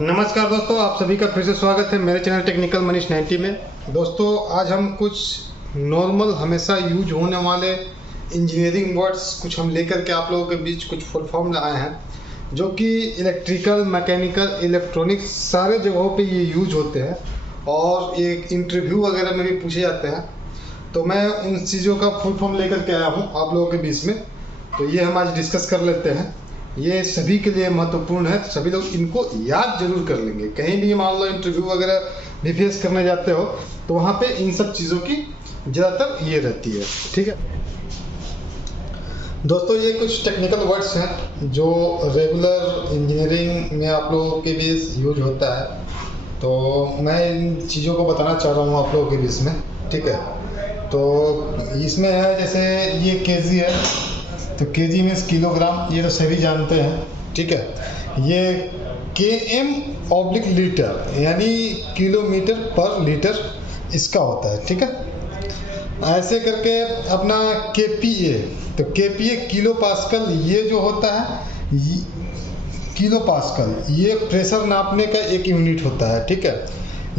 नमस्कार दोस्तों, आप सभी का फिर से स्वागत है मेरे चैनल टेक्निकल मनीष 90 में। दोस्तों, आज हम कुछ नॉर्मल हमेशा यूज होने वाले इंजीनियरिंग वर्ड्स कुछ हम लेकर के आप लोगों के बीच कुछ फुल फॉर्म लाए हैं, जो कि इलेक्ट्रिकल, मैकेनिकल, इलेक्ट्रॉनिक्स सारे जगहों पे ये यूज होते हैं और एक इंटरव्यू वगैरह में भी पूछे जाते हैं। तो मैं उन चीज़ों का फुल फॉर्म लेकर के आया हूँ आप लोगों के बीच में। तो ये हम आज डिस्कस कर लेते हैं। ये सभी के लिए महत्वपूर्ण है, सभी लोग इनको याद जरूर कर लेंगे। कहीं भी मान लो इंटरव्यू वगैरह भी फेस करने जाते हो तो वहाँ पे इन सब चीज़ों की ज़्यादातर ये रहती है। ठीक है दोस्तों, ये कुछ टेक्निकल वर्ड्स हैं जो रेगुलर इंजीनियरिंग में आप लोगों के बीच यूज होता है। तो मैं इन चीज़ों को बताना चाह रहा हूँ आप लोगों के बीच में। ठीक है, तो इसमें है जैसे ये केजी है, तो केजी मीन्स किलोग्राम, ये तो सभी जानते हैं। ठीक है, ये km/लीटर यानी किलोमीटर पर लीटर इसका होता है। ठीक है, ऐसे करके अपना kPa, तो kPa किलो पास्कल, ये जो होता है किलो पास्कल, ये प्रेशर नापने का एक यूनिट होता है। ठीक है,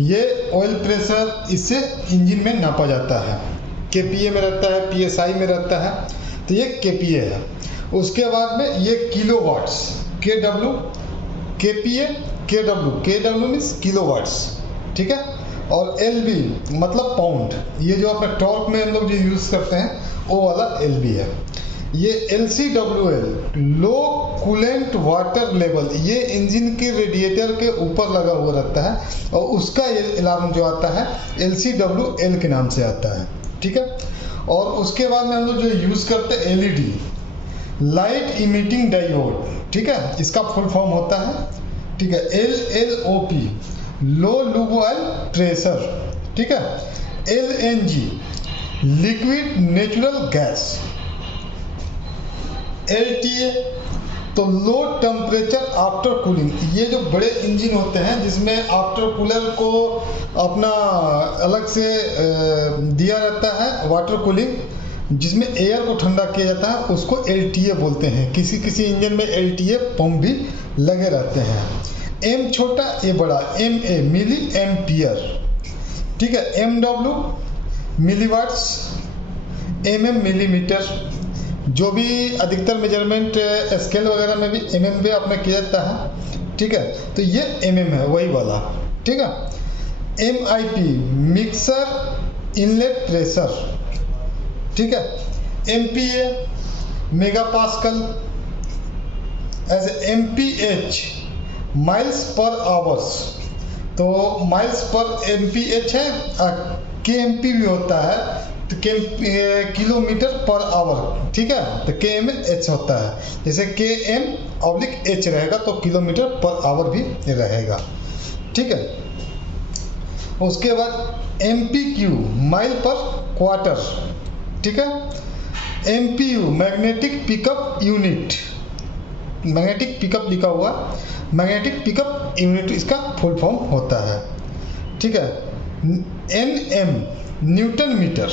ये ऑयल प्रेशर इससे इंजन में नापा जाता है, kPa में रहता है, psi में रहता है, तो ये kPa है। उसके बाद में ये kilowatts, kW, kPa, kW means kilowatts. ठीक है, और LB मतलब पाउंड, ये जो अपने टॉर्क में हम लोग जो यूज़ करते हैं वो वाला LB है। ये LCWL, लो कूलेंट वाटर लेवल, ये इंजन के रेडिएटर के ऊपर लगा हुआ रहता है और उसका ये अलार्म जो आता है LCWL के नाम से आता है। ठीक है, और उसके बाद में हम लोग जो यूज़ करते हैं LED, लाइट इमिटिंग डायोड। ठीक है, इसका फुल फॉर्म होता है, ठीक है, LLOP, लो लूब ऑयल प्रेशर। ठीक है, LNG, liquid natural gas. LTA, तो लो टेम्परेचर आफ्टर कूलिंग, ये जो बड़े इंजन होते हैं जिसमें आफ्टर कूलर को अपना अलग से दिया रहता है वाटर कूलिंग, जिसमें एयर को ठंडा किया जाता है, उसको LTA बोलते हैं। किसी किसी इंजन में LTA पंप भी लगे रहते हैं। M छोटा A बड़ा, MA मिली एम्पियर। ठीक है, MW मिलीवाट्स, MM मिलीमीटर, जो भी अधिकतर मेजरमेंट स्केल वगैरह में भी mm पे अपना किया जाता है। ठीक है, तो ये mm है वही वाला। ठीक है, MIP मिक्सर इनलेट प्रेशर। ठीक है, MPa मेगा पास्कल, ऐसे MPH माइल्स पर आवर्स, तो माइल्स पर MPH है, KMP भी होता है, तो किलोमीटर पर आवर। ठीक है, तो KMH होता है, जैसे KM/H रहेगा तो किलोमीटर पर आवर भी रहेगा। ठीक है, उसके बाद MPQ माइल पर क्वार्टर। ठीक है, MPU magnetic pickup unit, magnetic pickup लिखा हुआ, मैग्नेटिक पिकअप यूनिट इसका फुल फॉर्म होता है। ठीक है, NM न्यूटन मीटर।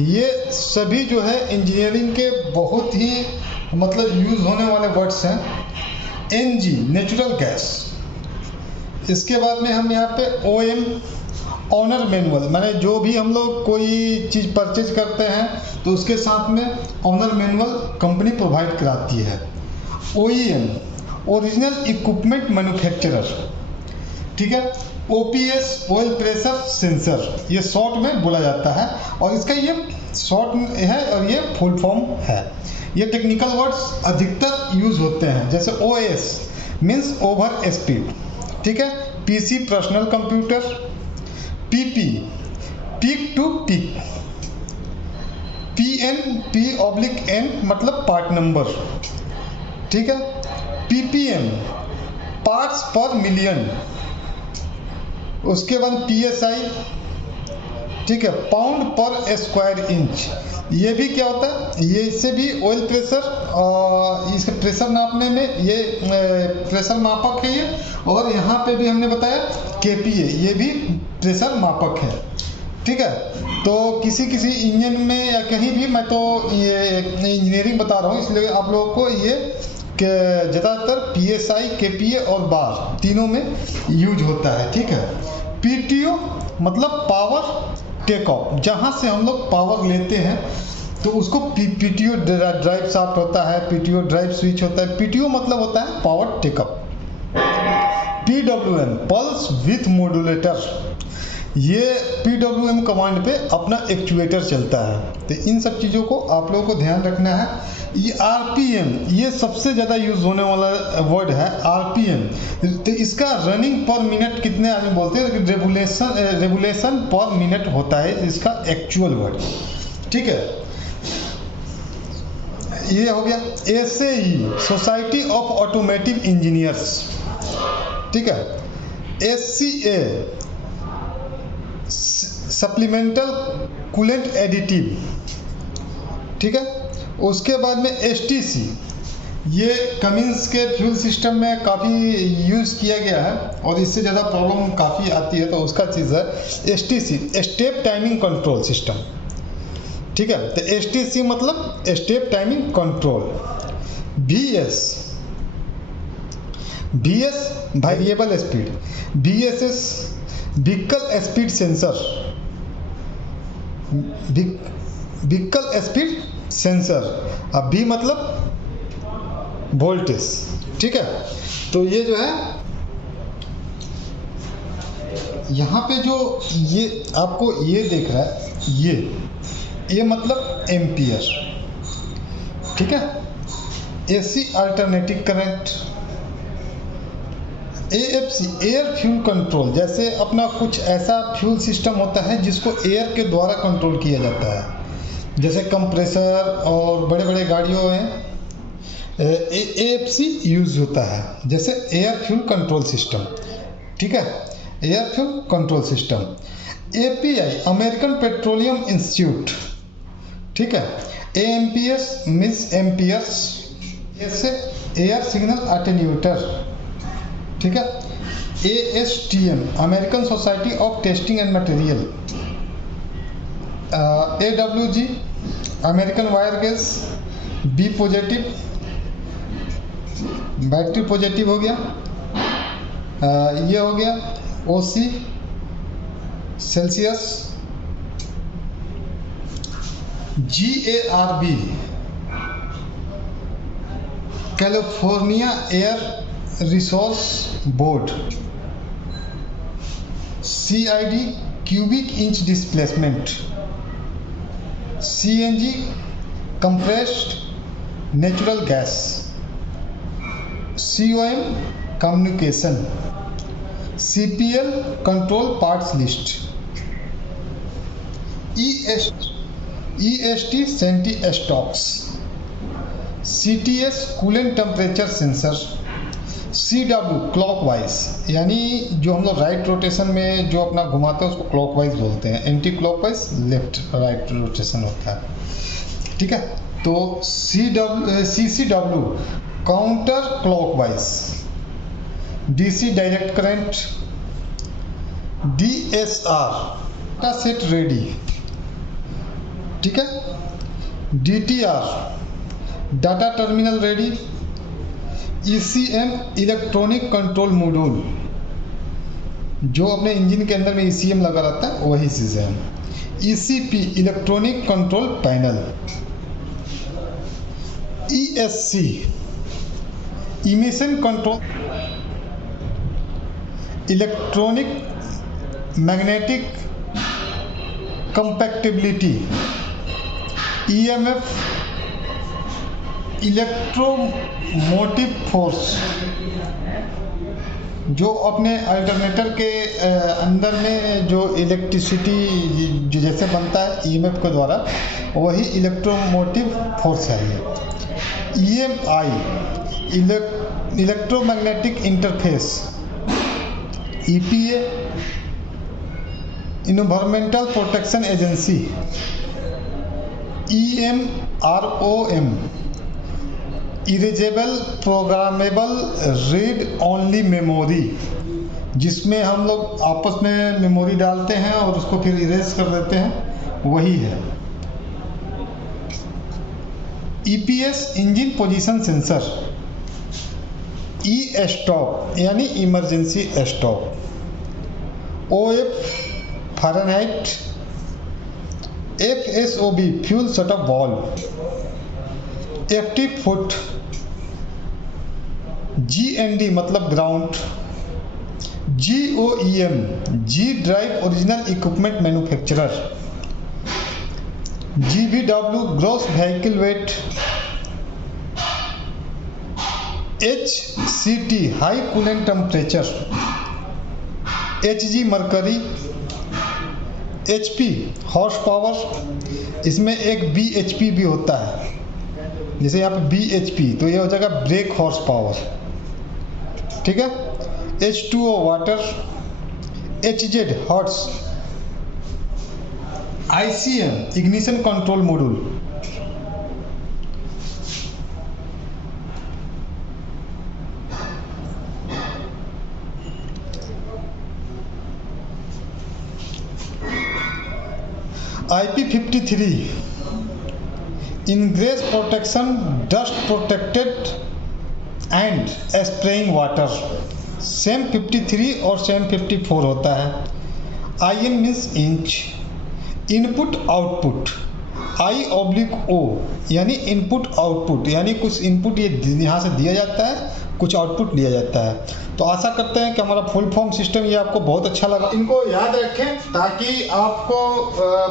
ये सभी जो है इंजीनियरिंग के बहुत ही मतलब यूज होने वाले वर्ड्स हैं। NG natural gas. इसके बाद में हम यहाँ पे OM ऑनर मैनुअल, माने जो भी हम लोग कोई चीज़ परचेज करते हैं तो उसके साथ में ऑनर मैनुअल कंपनी प्रोवाइड कराती है। OEM original equipment manufacturer. ठीक है, OPS ऑयल प्रेशर सेंसर, ये शॉर्ट में बोला जाता है और इसका ये शॉर्ट है और ये फुल फॉर्म है। ये टेक्निकल वर्ड्स अधिकतर यूज होते हैं, जैसे OS मीन्स ओवर स्पीड। ठीक है, PC personal computer. PP peak to peak. PN मतलब पार्ट नंबर। ठीक है, PPM पार्ट्स पर मिलियन। उसके बाद PSI, ठीक है, पाउंड पर स्क्वायर इंच। ये भी क्या होता है, ये इससे भी ऑयल प्रेशर, इसके प्रेशर नापने में ये प्रेशर मापक है ये, और यहाँ पे भी हमने बताया KPa, ये भी प्रेशर मापक है। ठीक है, तो किसी किसी इंजन में या कहीं भी, मैं तो ये इंजीनियरिंग बता रहा हूँ इसलिए आप लोगों को ये के ज़्यादातर PSI, KPA और बार तीनों में यूज होता है, ठीक है। PTO मतलब पावर टेक ऑफ, जहाँ से हम लोग पावर लेते हैं तो उसको PTO ड्राइव शाफ्ट होता है, PTO ड्राइव स्विच होता है। PTO मतलब होता है power take off. PWM pulse with modulator, ये PWM कमांड पे अपना एक्चुएटर चलता है। तो इन सब चीज़ों को आप लोगों को ध्यान रखना है। ये RPM, ये सबसे ज़्यादा यूज़ होने वाला वर्ड है RPM। तो इसका रनिंग पर मिनट कितने आदमी बोलते हैं, लेकिन रेवोल्यूशन पर मिनट होता है इसका एक्चुअल वर्ड, ठीक है। ये हो गया। SAE society of automotive engineers, ठीक है। SCA सप्लीमेंटल कूलेंट एडिटिव, ठीक है। उसके बाद में STC, ये कमिंस के फ्यूल सिस्टम में काफ़ी यूज़ किया गया है और इससे ज़्यादा प्रॉब्लम काफ़ी आती है, तो उसका चीज़ है STC step timing control system, ठीक है। तो STC मतलब step timing control. VS variable speed, VSS vehicle speed sensor, vehicle speed sensor. अब V मतलब वोल्टेज, ठीक है। तो ये जो है यहाँ पे जो ये आपको ये देख रहा है, ये मतलब एम्पियर, ठीक है। AC alternating current. AFC air fuel control, जैसे अपना कुछ ऐसा फ्यूल सिस्टम होता है जिसको एयर के द्वारा कंट्रोल किया जाता है, जैसे कंप्रेसर और बड़े बड़े गाड़ियों में AFC यूज होता है, जैसे एयर फ्यूल कंट्रोल सिस्टम, ठीक है। Air fuel control system. API American petroleum institute, ठीक है। AMPS मिस एम्पियर्स, ऐसे एयर सिग्नल अटेन्यूएटर, ठीक है। ASTM American society of testing and material. AWG American wire gas, B positive battery positive हो गया। ये हो गया OC Celsius. GARB California air resource board. CID cubic inch displacement. CNG compressed natural gas. COM communication. CPL control parts list. EST centistokes. CTS coolant temperature sensor. CW clockwise, यानी जो हम लोग right rotation में जो अपना घुमाते हैं उसको क्लॉकवाइज बोलते हैं, anti clockwise left right rotation होता है, ठीक है। तो CCW counter clockwise. DC direct current. DSR data set ready, ठीक है। DTR data terminal ready. ECM electronic control module, जो अपने इंजन के अंदर में ECM लगा रहता है वही चीज़ है। ECP electronic control panel. ESC emission control electronic magnetic compatibility. EMF electromotive force, जो अपने अल्टरनेटर के अंदर में जो इलेक्ट्रिसिटी जो जैसे बनता है EMF के द्वारा, वही इलेक्ट्रोमोटिव फोर्स है ये। EMI electromagnetic interface. EPA environmental protection agency. EMROM erasable programmable read only memory, जिसमें हम लोग आपस में मेमोरी डालते हैं और उसको फिर इरेज कर देते हैं, वही है। EPS engine position sensor. E stop यानी emergency stop, OF Fahrenheit, FSOB fuel shutoff valve, FT foot, GND मतलब ground, GOEM G drive original equipment manufacturer, GVW gross vehicle weight, HCT high coolant temperature, HG mercury, HP horse power, इसमें एक BHP भी होता है, जैसे यहाँ पे BHP तो ये हो जाएगा ब्रेक हॉर्स पावर, ठीक है। H2O water, HZ horse, ICM ignition control module, IP53 ingress protection, dust protected and spraying water, same 53 और सेम 54 होता है। IN means inch, input output, I/O यानी इनपुट आउटपुट, यानी कुछ इनपुट ये यहाँ से दिया जाता है, कुछ आउटपुट लिया जाता है। तो आशा करते हैं कि हमारा फुल फॉर्म सिस्टम ये आपको बहुत अच्छा लगा। इनको याद रखें ताकि आपको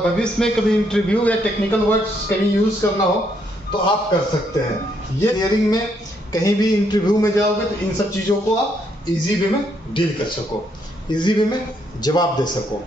भविष्य में कभी इंटरव्यू या टेक्निकल वर्ड्स कहीं यूज़ करना हो तो आप कर सकते हैं। ये हियरिंग में कहीं भी इंटरव्यू में जाओगे तो इन सब चीज़ों को आप इजी वे में डील कर सको, इजी वे में जवाब दे सको।